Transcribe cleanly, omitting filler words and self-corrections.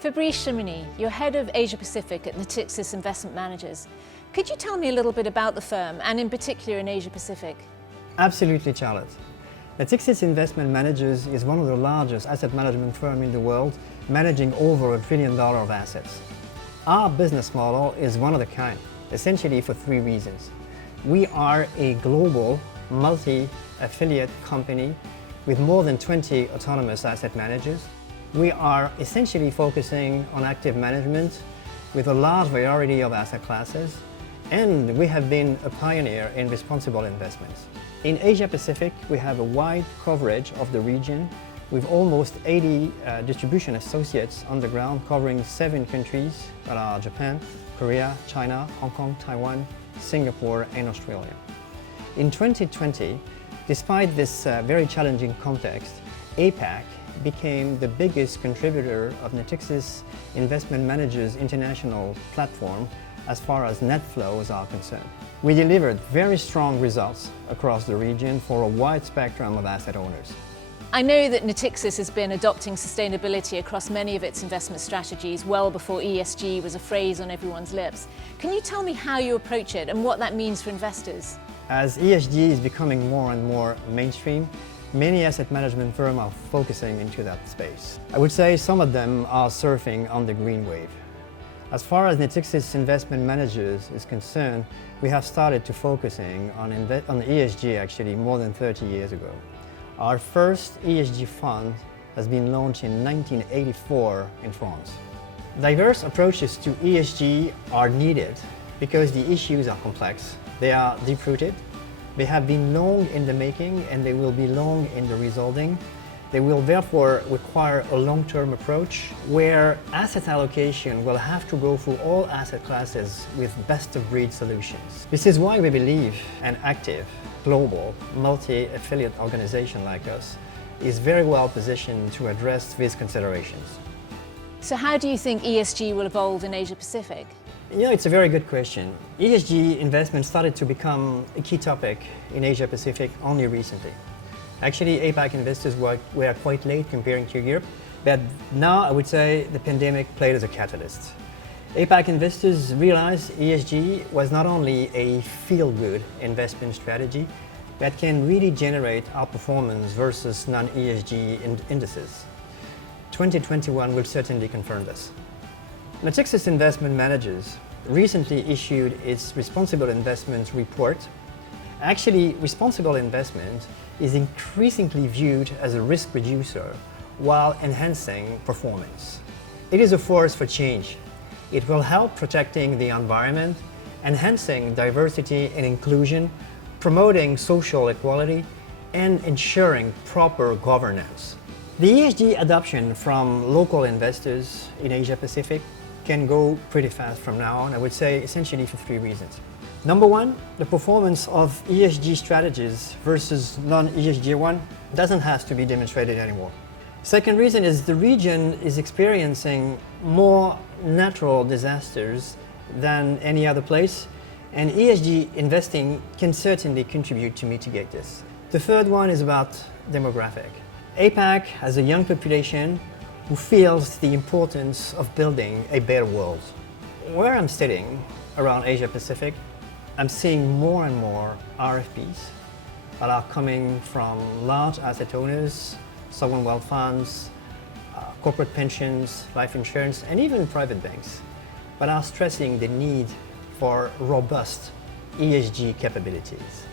Fabrice, you're head of Asia Pacific at Natixis Investment Managers. Could you tell me a little bit about the firm, and in particular in Asia Pacific? Absolutely, Charlotte. Natixis Investment Managers is one of the largest asset management firms in the world, managing over $1 trillion of assets. Our business model is one of a kind, essentially for three reasons. We are a global, multi-affiliate company with more than 20 autonomous asset managers. We are essentially focusing on active management with a large variety of asset classes, and we have been a pioneer in responsible investments. In Asia Pacific, we have a wide coverage of the region with almost 80 distribution associates on the ground covering 7 countries that are Japan, Korea, China, Hong Kong, Taiwan, Singapore, and Australia. In 2020, despite this very challenging context, APAC became the biggest contributor of Natixis Investment Managers international platform as far as net flows are concerned. We delivered very strong results across the region for a wide spectrum of asset owners. I know that Natixis has been adopting sustainability across many of its investment strategies well before ESG was a phrase on everyone's lips. Can you tell me how you approach it and what that means for investors? As ESG is becoming more and more mainstream, many asset management firms are focusing into that space. I would say some of them are surfing on the green wave. As far as Natixis Investment Managers is concerned, we have started to focusing on ESG actually more than 30 years ago. Our first ESG fund has been launched in 1984 in France. Diverse approaches to ESG are needed because the issues are complex, they are deep-rooted, they have been long in the making, and they will be long in the resolving. They will therefore require a long-term approach where asset allocation will have to go through all asset classes with best-of-breed solutions. This is why we believe an active, global, multi-affiliate organization like us is very well positioned to address these considerations. So how do you think ESG will evolve in Asia Pacific? It's a very good question. ESG investment started to become a key topic in Asia Pacific only recently. Actually, APAC investors were quite late comparing to Europe, but now I would say the pandemic played as a catalyst. APAC investors realized ESG was not only a feel-good investment strategy, but can really generate outperformance versus non-ESG indices. 2021 will certainly confirm this. Natixis Investment Managers recently issued its Responsible Investment Report. Actually, responsible investment is increasingly viewed as a risk reducer while enhancing performance. It is a force for change. It will help protecting the environment, enhancing diversity and inclusion, promoting social equality, and ensuring proper governance. The ESG adoption from local investors in Asia Pacific can go pretty fast from now on, I would say essentially for 3 reasons. Number one, the performance of ESG strategies versus non-ESG one doesn't have to be demonstrated anymore. Second reason is the region is experiencing more natural disasters than any other place, and ESG investing can certainly contribute to mitigate this. The third one is about demographic. APAC has a young population who feels the importance of building a better world. Where I'm sitting around Asia Pacific, I'm seeing more and more RFPs that are coming from large asset owners, sovereign wealth funds, corporate pensions, life insurance, and even private banks, but are stressing the need for robust ESG capabilities.